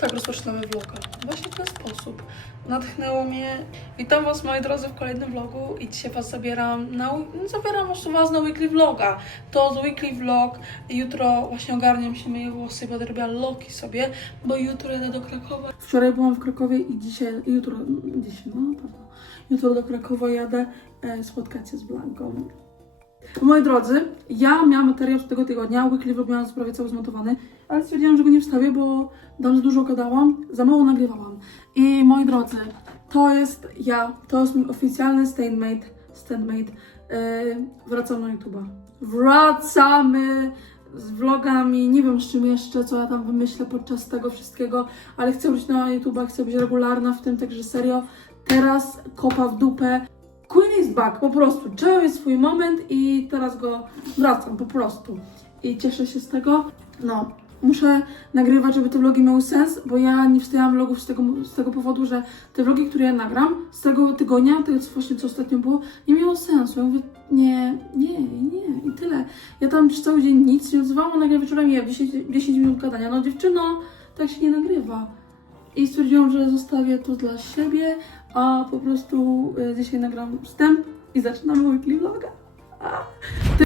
Tak rozpoczynamy vloga. Właśnie w ten sposób. Natchnęło mnie. Witam Was moi drodzy w kolejnym vlogu i dzisiaj Was zabieram na, zabieram właśnie Was na weekly vloga. To jest weekly vlog. Jutro właśnie ogarniam się myję włosy i będę robiła loki sobie, bo jutro jadę do Krakowa. Wczoraj byłam w Krakowie i dzisiaj, jutro, dzisiaj, no na pewno. Jutro do Krakowa jadę e, spotkać się z Blanką. Moi drodzy, ja miałam materiał z tego tygodnia, weekly vlog miałam prawie cały zmontowany, ale stwierdziłam, że go nie wstawię, bo tam za dużo gadałam, za mało nagrywałam. I moi drodzy, to jest ja, to jest mój oficjalny stainmate, standmate. Yy, wracam na YouTube'a. Wracamy z vlogami, nie wiem z czym jeszcze, co ja tam wymyślę podczas tego wszystkiego, ale chcę być na YouTube'a, chcę być regularna w tym, także serio, teraz kopa w dupę. Queen is back, po prostu. Trzeba mieć swój moment i teraz go wracam, po prostu. I cieszę się z tego. No, muszę nagrywać, żeby te vlogi miały sens, bo ja nie wstawiałam vlogów z tego, z tego powodu, że te vlogi, które ja nagram z tego tygodnia, tego co właśnie co ostatnio było, nie miało sensu. Ja mówię, nie, nie, nie i tyle. Ja tam przez cały dzień nic nie odzywałam, a nagle wieczorem je 10, 10 minut gadania. No dziewczyno, tak się nie nagrywa. I stwierdziłam, że zostawię to dla siebie, a po prostu y, dzisiaj nagram wstęp i zaczynamy weekly vloga. A.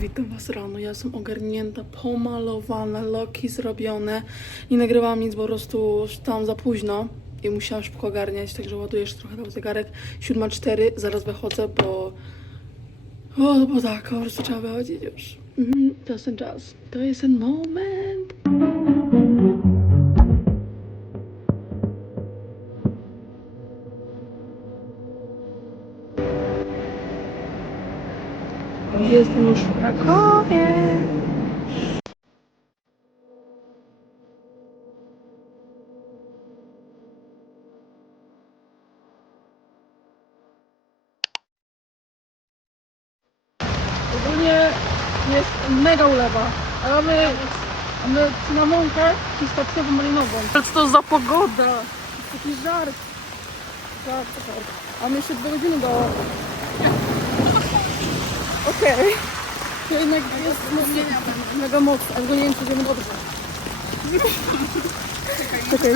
Witam Was rano, ja jestem ogarnięta, pomalowana, loki zrobione. Nie nagrywałam nic, bo po prostu tam za późno i musiałam szybko ogarniać, także ładuję jeszcze trochę tam zegarek. 7.04, zaraz wychodzę, bo... O, bo tak, po prostu trzeba wychodzić już. Mhm, to jest ten czas, to jest ten moment. Jestem już w Krakowie. Ogólnie jest mega ulewa. A mamy, mamy cynamonkę pistacjowo-malinową. Co to za pogoda? To jest taki żart. Tak, tak. A my jeszcze dwie godziny do Okej. To jednak jest no, mega mocno, ale nie wiem, czy wiemy dobrze. Czekaj.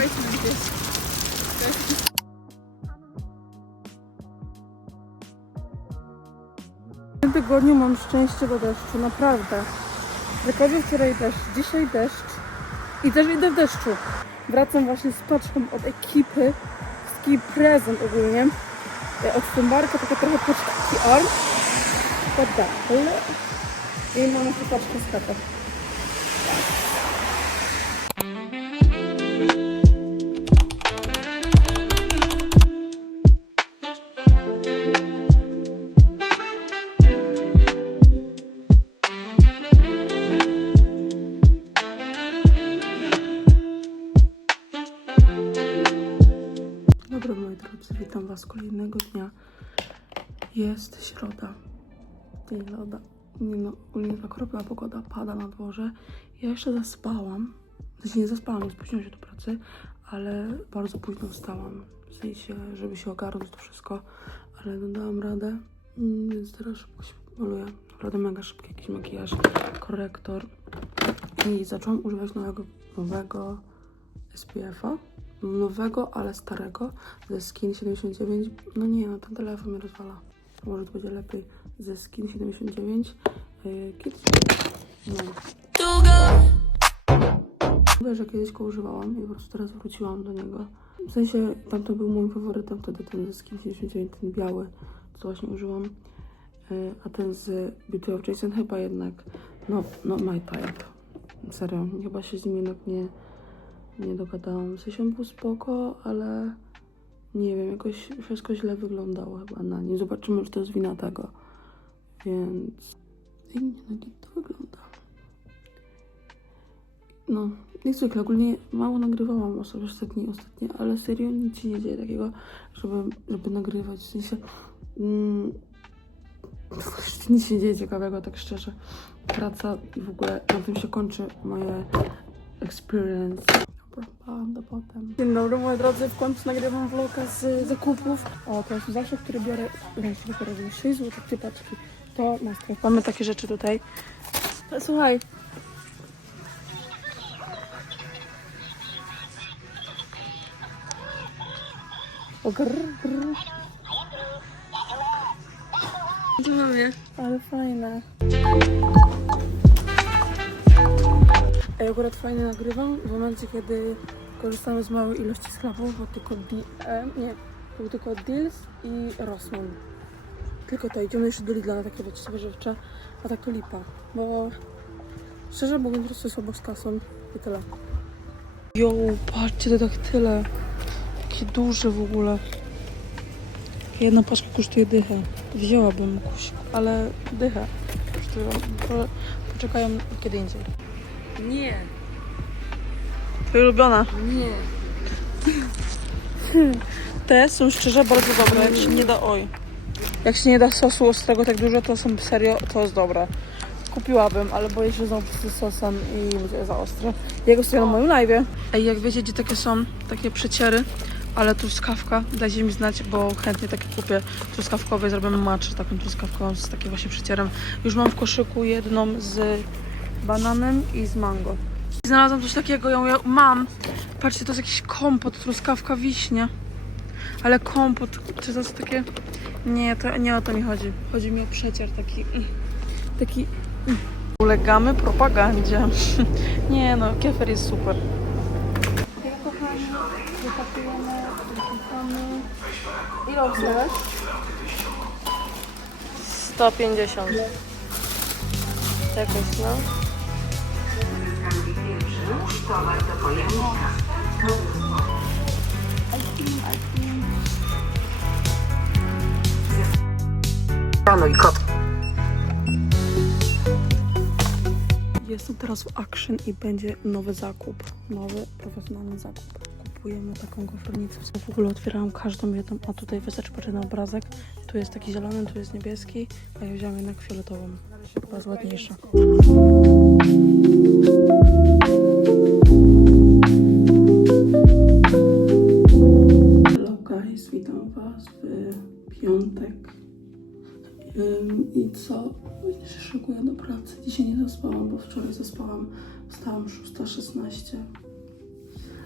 W tym tygodniu mam szczęście do deszczu, naprawdę. W Krakowie wczoraj deszcz, dzisiaj deszcz i też idę w deszczu. Wracam właśnie z paczką od ekipy, z taki prezent ogólnie. Od Stymbarka, taka trochę paczka PR. Podale. I mamy tu paczkę z. Dobra, moi drodzy, witam Was kolejnego dnia. Jest środa. Dzień loda. Nie no, ogólnie okropna pogoda, pada na dworze. Ja jeszcze zaspałam. Znaczy nie zaspałam, nie spóźniłam się do pracy, ale bardzo późno wstałam. W sensie, żeby się ogarnąć to wszystko, ale no dałam radę, mm, więc teraz szybko się maluję. Naprawdę mega szybki jakiś makijaż, korektor. I zaczęłam używać nowego, nowego SPF-a. Nowego, ale starego, ze Skin 79. No nie, no ten telefon mnie rozwala. Może to będzie lepiej ze Skin 79. Yy, kiedyś. No. Mówię, że kiedyś go używałam i po prostu teraz wróciłam do niego. W sensie tamto był moim faworytem wtedy ten ze Skin 79, ten biały, co właśnie użyłam. Yy, a ten z Beauty of Jason chyba jednak, no, no my type. Serio, chyba się z nim jednak nie, nie dogadałam. W sensie on był spoko, ale nie wiem, jakoś wszystko źle wyglądało chyba na nim. Zobaczymy, czy to jest wina tego. Więc... Ej, nie, no nie to wygląda. No, jak zwykle, ogólnie mało nagrywałam osoby ostatnie, ostatnie, ale serio nic się nie dzieje takiego, żeby, żeby nagrywać. W sensie... Mm, nic się nie dzieje ciekawego, tak szczerze. Praca i w ogóle na tym się kończy moje experience. Będę potem. Dzień dobry moi drodzy, w końcu nagrywam vloga z zakupów. O, to jest zawsze, który biorę, ręcznie biorę 6 zł, dwie paczki. To na sklep. Mamy takie rzeczy tutaj. E, Słuchaj. O grr, grr. Lubię. Ale fajne. Ej, akurat fajnie nagrywam w momencie, kiedy korzystamy z małej ilości sklepów, bo tylko DM, nie, to był tylko Deals i Rossmann. Tylko to, idziemy jeszcze do Lidla na takie rzeczy spożywcze, a tak to lipa, bo szczerze mówiąc po prostu słabo z kasą i tyle. Jo, patrzcie, to tak tyle. Taki duży w ogóle. Jedna paczka kosztuje dychę. Wzięłabym kuś, ale dychę kosztują. Po- Poczekają kiedy indziej. Nie, Twoja ulubiona. nie. Te są szczerze bardzo dobre, jak się nie da, oj. Jak się nie da sosu ostrego tak dużo, to są serio, to jest dobre. Kupiłabym, ale boję się znowu z sosem i będzie za ostre. Ja go sobie na moim live. Ej, jak wiecie, gdzie takie są, takie przeciery, ale truskawka, dajcie mi znać, bo chętnie takie kupię truskawkowe, zrobimy match taką truskawkową z takim właśnie przecierem. Już mam w koszyku jedną z bananem i z mango. Znalazłam coś takiego, ją ja mam. Patrzcie, to jest jakiś kompot, truskawka, wiśnie. Ale kompot, czy to jest takie... Nie, to nie o to mi chodzi. Chodzi mi o przecier taki... mm, Taki... mm. Ulegamy propagandzie. Nie no, kefer jest super. Ja kochani, wypakujemy, wypakujemy... Ile obstawiasz? 150. Jakoś, no. Rano i kot. Jestem teraz w Action i będzie nowy zakup. Nowy, profesjonalny zakup. Kupujemy taką gofrownicę. W ogóle otwierałam każdą jedną. A tutaj wystarczy patrzeć na obrazek. Tu jest taki zielony, tu jest niebieski, a ja wziąłem jednak fioletową. Chyba jest ładniejsza. Hello guys, witam was w piątek. Ym, I co? Się szykuję do pracy. Dzisiaj nie zaspałam, bo wczoraj zaspałam. Wstałam 6.16,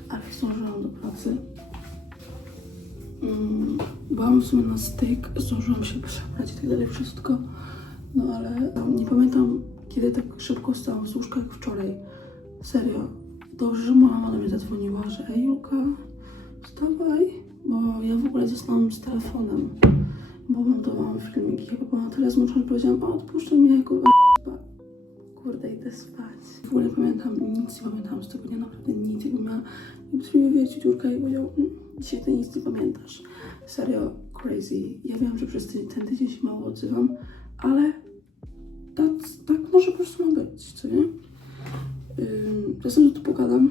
ale zdążyłam do pracy. Ym, Byłam w sumie na styk, zdążyłam się przebrać i tak dalej, wszystko. No ale nie pamiętam, kiedy tak szybko wstałam z łóżka jak wczoraj. Serio. Dobrze, że moja mama do mnie zadzwoniła, że ej Julka, wstawaj, bo ja w ogóle zasnęłam z telefonem bo montowałam filmiki, chyba byłam tyle zmęczona, że powiedziałam, o odpuszczę mnie, kurwa, kurde, idę spać. W ogóle nie pamiętam, nic nie pamiętam z tego dnia, naprawdę nic, jakby miała, sobie mnie wiecie, dziurka i powiedział, mm, dzisiaj ty nic nie pamiętasz. Serio, crazy. Ja wiem, że przez ty- ten tydzień się mało odzywam, ale tak, tak może po prostu ma być, co nie? Ym, czasem tu pogadam,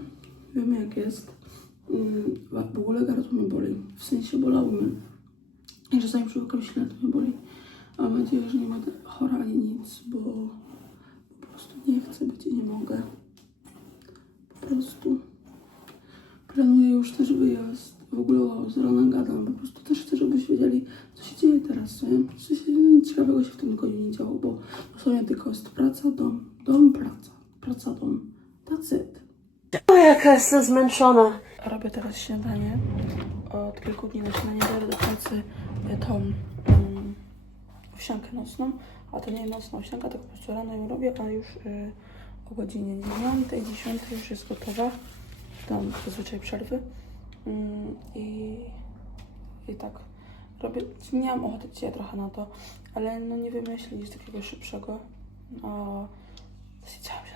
wiem jak jest. Ym, w ogóle gardło mnie boli, w sensie bolało mnie. I czasami brzuch źle to mnie boli. Mam nadzieję, że nie będę chora ani nic, bo po prostu nie chcę być i nie mogę. Po prostu planuję już też wyjazd. W ogóle z rana gadam. Po prostu też chcę, żebyście wiedzieli, co się dzieje teraz. Co nie? Co się, nic ciekawego się w tym tygodniu nie działo, bo dosłownie tylko jest praca, dom, dom, praca. Praca, dom. That's it. O, jaka jestem zmęczona. Robię teraz śniadanie. Od kilku dni na śniadanie biorę do pracy e, tą um, owsiankę nocną, a to nie jest nocna owsianka, tylko po prostu rano ją robię, a już y, o godzinie 9, 10 już jest gotowa. Tam zazwyczaj przerwy. Mm, I, I tak robię. Miałam ochotę dzisiaj trochę na to, ale no nie wymyśli nic takiego szybszego. No, na TikToku.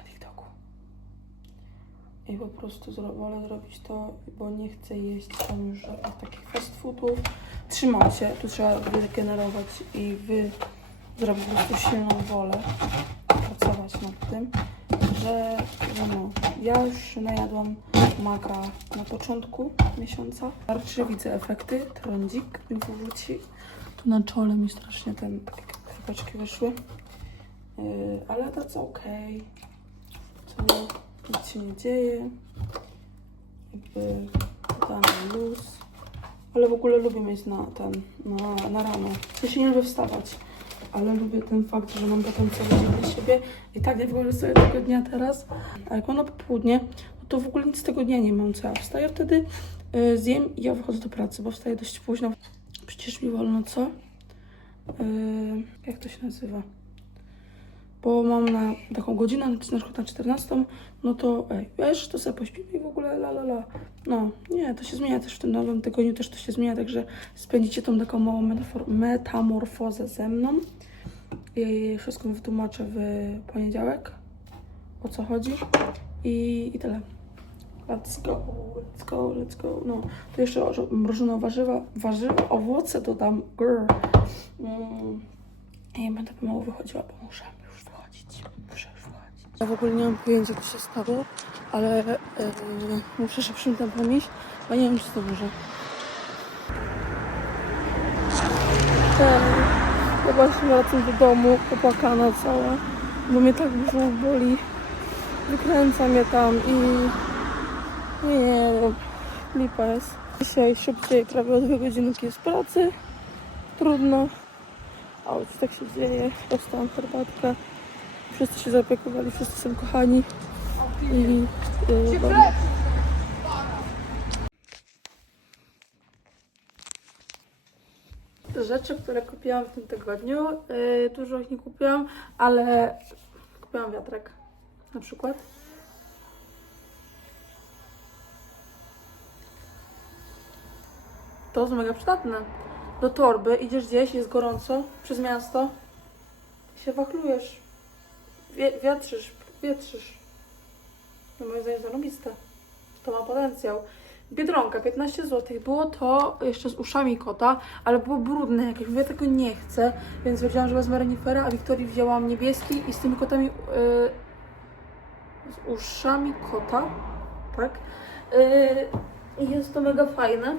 I po prostu wolę zrobić to, bo nie chcę jeść tam już żadnych takich fast foodów. Trzymam się, tu trzeba wygenerować i wy zrobić po prostu silną wolę, pracować nad tym, że, no, ja już najadłam maka na początku miesiąca. Tarczy, widzę efekty, trądzik mi powróci. Tu na czole mi strasznie ten, takie wyszły. Yy, ale to co okej. Nie, nic się nie dzieje. Jakby dany luz. Ale w ogóle lubię mieć na ten, na, na rano. Ja się nie lubię wstawać, ale lubię ten fakt, że mam potem cały dzień dla siebie. I tak nie sobie tego dnia teraz. A jak na popołudnie, no to w ogóle nic z tego dnia nie mam, co ja wstaję wtedy, y, zjem i ja wychodzę do pracy, bo wstaję dość późno. Przecież mi wolno, co? Y, jak to się nazywa? Bo mam na taką godzinę, na przykład na 14, no to ej, wiesz, to sobie pośpimy i w ogóle la la la. No, nie, to się zmienia też w tym nowym tygodniu, też to się zmienia, także spędzicie tą taką małą metamorfozę ze mną. I wszystko wytłumaczę w poniedziałek, o co chodzi. I, i tyle. Let's go, let's go, let's go. No, to jeszcze mrożone warzywa, warzywa, owoce dodam. Grr. Mm. I będę pomału wychodziła, bo muszę Ja w ogóle nie mam pojęcia, co się stało, ale yy, muszę szybszym tempem iść, bo nie wiem, czy to może. Hej. Ja właśnie wracam do domu, popłakana cała, bo mnie tak brzuch boli. Wykręca mnie tam i... Nie, nie, no, lipa jest. Dzisiaj szybciej, prawie o dwie godzinki z pracy. Trudno. A tak się dzieje. Dostałam herbatkę. Wszyscy się zaopiekowali, wszyscy są kochani. I... Yy, rzeczy, które kupiłam w tym tygodniu. Yy, dużo ich nie kupiłam, ale kupiłam wiatrek na przykład. To jest mega przydatne. Do torby idziesz gdzieś, jest gorąco, przez miasto i się wachlujesz. Wie, wietrzysz, wietrzysz. No moim zdaniem zarobiste. To ma potencjał. Biedronka, 15 zł. Było to jeszcze z uszami kota, ale było brudne jakieś. Ja tego nie chcę, więc wiedziałam, że wezmę renifera, a Wiktorii wzięłam niebieski i z tymi kotami... Yy, z uszami kota, tak? Yy, jest to mega fajne.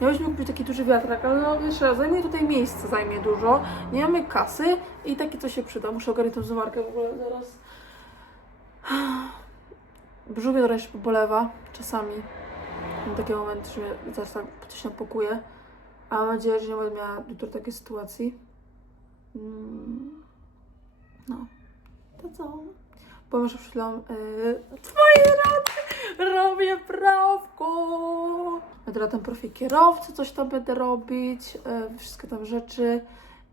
Miałyśmy kupić taki duży wiatrak, ale no wiesz, zajmuje tutaj miejsce, zajmie dużo. Nie mamy kasy i takie co się przyda. Muszę ogarnąć tą zmarkę w ogóle zaraz. Brzuch jeszcze pobolewa czasami. Mam takie momenty, że mnie zaraz tak coś napokuje. A mam nadzieję, że nie będę miała jutro takiej sytuacji. Mm. No. To co? Bo może przyszłam yy, Twoje rady! Robię prawko! Będę na ten profil kierowcy, coś tam będę robić, yy, wszystkie tam rzeczy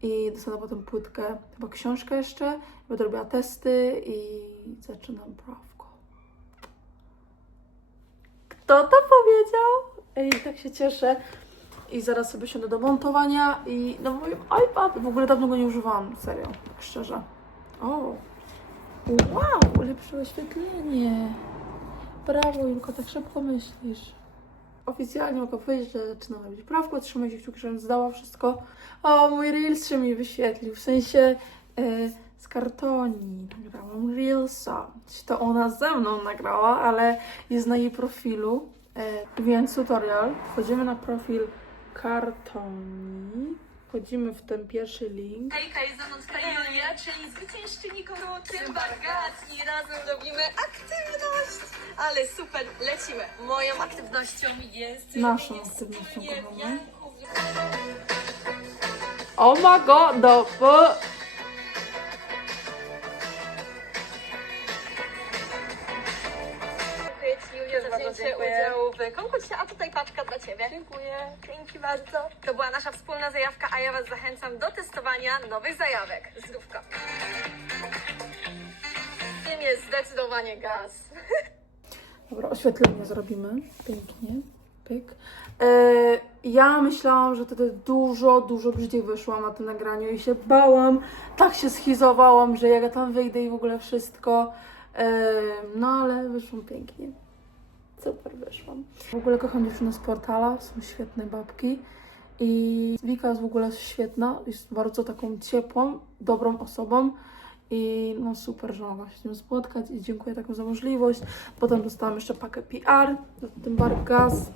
i dostanę potem płytkę, chyba książkę jeszcze, będę robiła testy i zaczynam prawko. Kto to powiedział? Ej, tak się cieszę. I zaraz sobie siądę do montowania i na moim iPad. W ogóle dawno go nie używałam, serio, tak szczerze. O, wow, lepsze oświetlenie. Brawo, Julko, tak szybko myślisz. Oficjalnie mogę powiedzieć, że zaczynam robić prawko, trzymaj się kciuki, żebym zdała wszystko. O, mój Reels się mi wyświetlił, w sensie e, z kartoni nagrałam Reelsa. To ona ze mną nagrała, ale jest na jej profilu, e, więc tutorial. Wchodzimy na profil kartoni, wchodzimy w ten pierwszy link. Hejka, jest ze mną Julia, czyli zwyciężczyni Koruty Bargatni. Razem robimy aktywność. Ale super, lecimy. Moją aktywnością jest... Naszą robienie aktywnością, wspólnie wianków. Oh my god, the fuck? W konkursie, a tutaj paczka dla Ciebie. Dziękuję. Dzięki bardzo. To była nasza wspólna zajawka, a ja Was zachęcam do testowania nowych zajawek. Zdrówko. Tym jest zdecydowanie gaz. Dobra, oświetlenie zrobimy. Pięknie. Pyk. E, ja myślałam, że wtedy dużo, dużo brzydziej wyszłam na tym nagraniu i się bałam. Tak się schizowałam, że jak ja tam wyjdę i w ogóle wszystko. E, no ale wyszłam pięknie. Super wyszłam. W ogóle kocham dziewczyny z portala, są świetne babki. I Wika jest w ogóle świetna, jest bardzo taką ciepłą, dobrą osobą. I no super, że mogłam się z nim spotkać i dziękuję taką za możliwość. Potem dostałam jeszcze pakę PR, ten bar gaz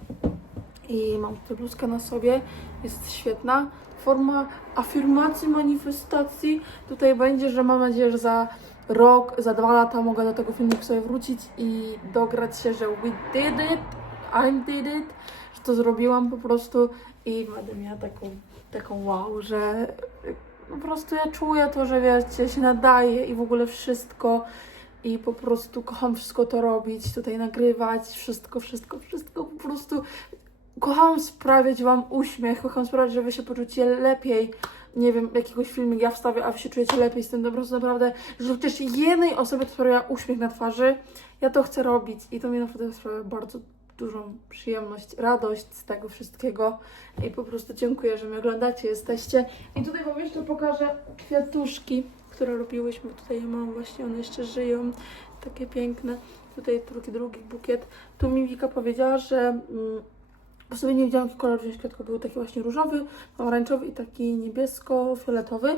i mam tę bluzkę na sobie, jest świetna. Forma afirmacji, manifestacji tutaj będzie, że mam nadzieję, że za rok, za dwa lata mogę do tego filmiku sobie wrócić i dograć się, że we did it, I did it, że to zrobiłam po prostu i będę miała taką, taką wow, że po prostu ja czuję to, że wiecie, się nadaje i w ogóle wszystko i po prostu kocham wszystko to robić, tutaj nagrywać, wszystko, wszystko, wszystko po prostu kocham sprawiać Wam uśmiech, kocham sprawiać, że Wy się poczucie lepiej. Nie wiem, jakiegoś filmik ja wstawię, a Wy się czujecie lepiej z tym. Po prostu naprawdę, że chociaż jednej osobie to sprawia uśmiech na twarzy, ja to chcę robić i to mi naprawdę sprawia bardzo dużą przyjemność, radość z tego wszystkiego i po prostu dziękuję, że mnie oglądacie, jesteście. I tutaj Wam jeszcze pokażę kwiatuszki, które robiłyśmy. Tutaj je mam właśnie, one jeszcze żyją, takie piękne. Tutaj drugi, drugi bukiet. Tu mi Wika powiedziała, że mm, bo sobie nie wiedziałam, jaki kolor wziąć kwiatko. Był taki właśnie różowy, pomarańczowy i taki niebiesko-fioletowy.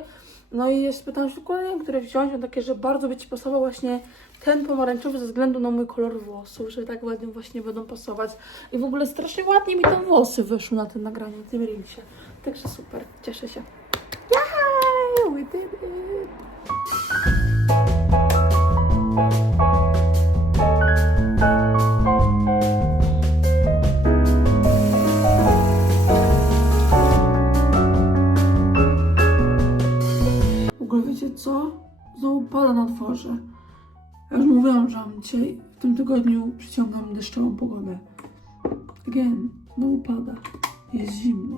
No i ja się tylko, nie wiem, który wziąć. On takie, że bardzo by Ci pasował właśnie ten pomarańczowy ze względu na mój kolor włosów, że tak ładnie właśnie będą pasować. I w ogóle strasznie ładnie mi te włosy wyszły na tym nagraniu, w tym reelsie. Także super, cieszę się. Yay! We did it! Wiecie co? Znowu pada na dworze. Ja już mówiłam, że mam dzisiaj, w tym tygodniu przyciągam deszczową pogodę. Again, znowu pada. Jest zimno.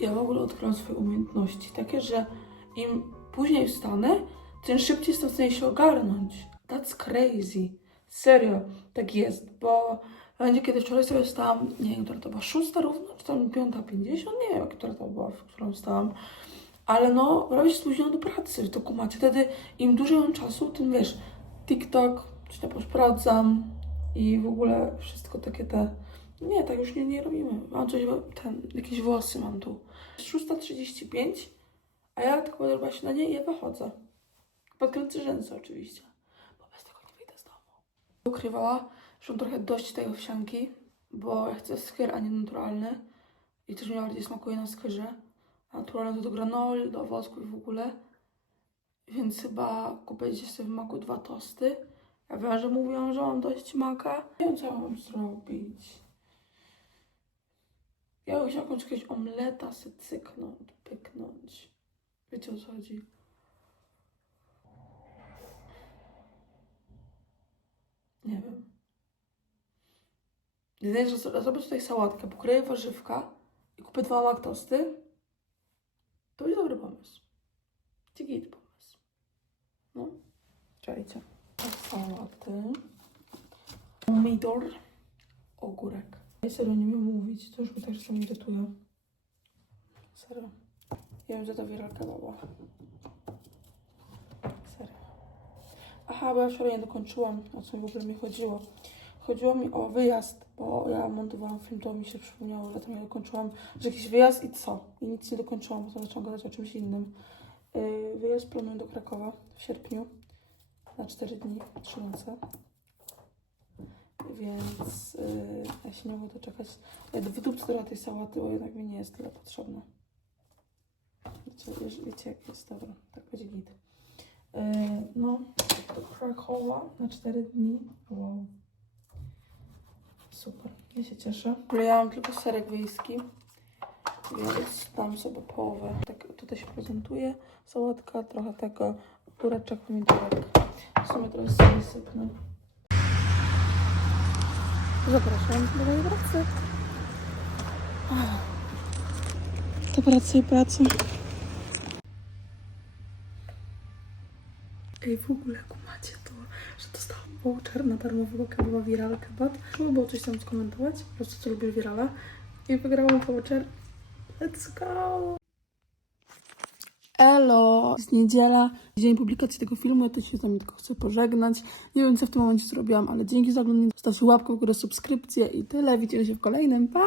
Ja w ogóle odkryłam swoje umiejętności. Takie, że im później wstanę, tym szybciej jestem w stanie się ogarnąć. That's crazy. Serio, tak jest, bo będzie kiedy wczoraj sobie wstałam, nie wiem, która to była, szósta równo, czy tam piąta pięćdziesiąt, nie wiem, która to była, w którą wstałam. Ale no, prawie się do pracy w dokumencie. Wtedy im dłużej mam czasu, tym wiesz, TikTok, czy tam posprawdzam i w ogóle wszystko takie te... Nie, tak już nie, nie robimy. Mam coś, ten, jakieś włosy mam tu. 6.35, a ja tylko podoba się na nie i ja wychodzę. Podkręcę rzęsy oczywiście, bo bez tego nie wyjdę z domu. Ukrywała, że mam trochę dość tej owsianki, bo ja chcę skyr, a nie naturalny. I też mi bardziej smakuje na skyrze. Naturalne to do granoli, do wosku i w ogóle. Więc chyba kupię gdzieś sobie w maku dwa tosty. Ja wiem, że mówią, że mam dość maka. Nie wiem, co mam zrobić. Ja bym chciała jakiegoś omleta sobie cyknąć, pyknąć. Wiecie o co chodzi? Nie wiem. Jedynie, że zro- zrobię tutaj sałatkę, pokroję warzywka i kupię dwa maktosty. To będzie dobry pomysł. Taki git pomysł. No, czekajcie. Sałaty. Pomidor. Ogórek. Ja serio nie umiem mówić, to już mnie tak czasami irytuje. Serio. Ja wiem, że to wiralka baba. Serio. Aha, bo ja wczoraj nie dokończyłam, o co w ogóle mi chodziło. Chodziło mi o wyjazd, bo ja montowałam film, to mi się przypomniało, że tam nie dokończyłam, że jakiś wyjazd i co? I nic nie dokończyłam, bo to zaczęłam gadać o czymś innym. Yy, wyjazd planuję do Krakowa w sierpniu na 4 dni, 3 noce. Więc yy, ja się nie mogę doczekać. Ja wydupcę trochę tej sałaty, bo jednak mi nie jest tyle potrzebne. Wiecie, wiesz- wiecie jak jest, dobra, tak będzie git. Yy, no, do Krakowa na 4 dni. Wow. Super, ja się cieszę. Ja mam tylko serek wiejski, więc dam sobie połowę. Tak tutaj się prezentuje. Sałatka, trochę tego, kureczek, pomidorek. W sumie teraz sobie sypnę. Zapraszam do mojej pracy. Do pracy i pracy. Ej, w ogóle kumacie dostałam voucher na darmowego kebaba Viral Kebab. Trzeba było coś tam skomentować, po prostu co lubię Virala. I wygrałam voucher. Let's go! Elo! Jest niedziela, dzień publikacji tego filmu, ja też się z wami tylko chcę pożegnać. Nie wiem, co w tym momencie zrobiłam, ale dzięki za oglądanie. Zostawcie łapkę w górę, subskrypcję i tyle. Widzimy się w kolejnym. Pa!